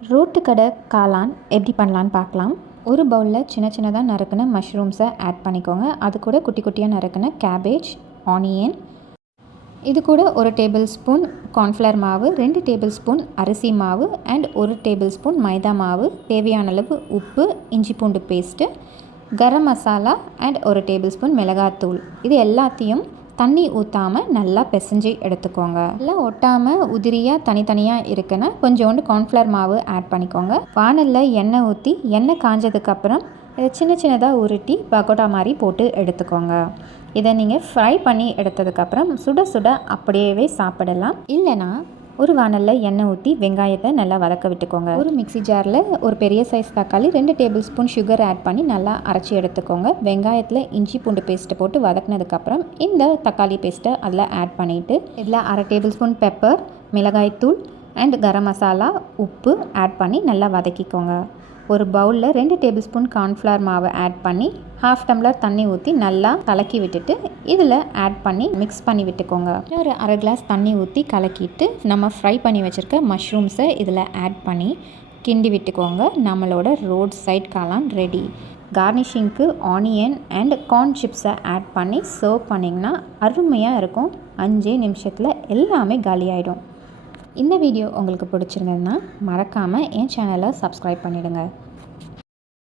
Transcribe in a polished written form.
Road கடை காளான் எப்படி பண்ணலான்னு பார்க்கலாம். ஒரு பவுலில் சின்ன சின்னதாக நறுக்கின மஷ்ரூம்ஸை ஆட் பண்ணிக்கோங்க. அது கூட குட்டி குட்டியாக நறுக்கின கேபேஜ், ஆனியன், இது கூட 1 டேபிள் ஸ்பூன் கார்ன்ஃப்ளவர் மாவு, 2 டேபிள் ஸ்பூன் அரிசி மாவு அண்ட் 1 டேபிள் ஸ்பூன் மைதா மாவு, தேவையான அளவு உப்பு, இஞ்சி பூண்டு paste, garam masala and 1 table spoon மிளகாத்தூள். இது எல்லாத்தையும் தண்ணி ஊற்றாமல் நல்லா பிசைஞ்சு எடுத்துக்கோங்க. எல்லாம் ஒட்டாமல் உதிரியாக தனித்தனியாக இருக்குன்னா கொஞ்சோண்டு கார்ன்ஃப்ளவர் மாவு ஆட் பண்ணிக்கோங்க. வானலில் எண்ணெய் ஊற்றி எண்ணெய் காஞ்சதுக்கப்புறம் இதை சின்ன சின்னதாக உருட்டி பக்கோடா மாதிரி போட்டு எடுத்துக்கோங்க. இதை நீங்கள் ஃப்ரை பண்ணி எடுத்ததுக்கப்புறம் சுட சுட அப்படியே சாப்பிடலாம். இல்லைனா ஒரு வானலில் எண்ணெய் ஊற்றி வெங்காயத்தை நல்லா வதக்க விட்டுக்கோங்க. ஒரு மிக்ஸி ஜாரில் ஒரு பெரிய சைஸ் தக்காளி, 2 டேபிள் ஸ்பூன் சுகர் ஆட் பண்ணி நல்லா அரைச்சி எடுத்துக்கோங்க. வெங்காயத்தில் இஞ்சி பூண்டு பேஸ்ட்டு போட்டு வதக்கினதுக்கப்புறம் இந்த தக்காளி பேஸ்ட்டை அதில் ஆட் பண்ணிவிட்டு இதில் 1/2 டேபிள் ஸ்பூன் பெப்பர், மிளகாய்த்தூள் அண்ட் கரம் மசாலா, உப்பு ஆட் பண்ணி நல்லா வதக்கிக்கோங்க. ஒரு பவுலில் 2 டேபிள் ஸ்பூன் கார்ன்ஃப்ளவர் மாவை ஆட் பண்ணி 1/2 டம்ளர் தண்ணி ஊற்றி நல்லா கலக்கி விட்டுட்டு இதில் ஆட் பண்ணி மிக்ஸ் பண்ணி விட்டுக்கோங்க. ஒரு 1/2 கிளாஸ் தண்ணி ஊற்றி கலக்கிட்டு நம்ம ஃப்ரை பண்ணி வச்சுருக்க மஷ்ரூம்ஸை இதில் ஆட் பண்ணி கிண்டி விட்டுக்கோங்க. நம்மளோட ரோட் சைட் காளான் ரெடி. கார்னிஷிங்க்கு ஆனியன் அண்ட் கார்ன் சிப்ஸை ஆட் பண்ணி சர்வ் பண்ணிங்கன்னா அருமையாக இருக்கும். 5 நிமிஷத்தில் எல்லாமே காலியாகிடும். இந்த வீடியோ உங்களுக்கு பிடிச்சிருந்ததுன்னா மறக்காமல் என் சேனலை சப்ஸ்கிரைப் பண்ணிவிடுங்க.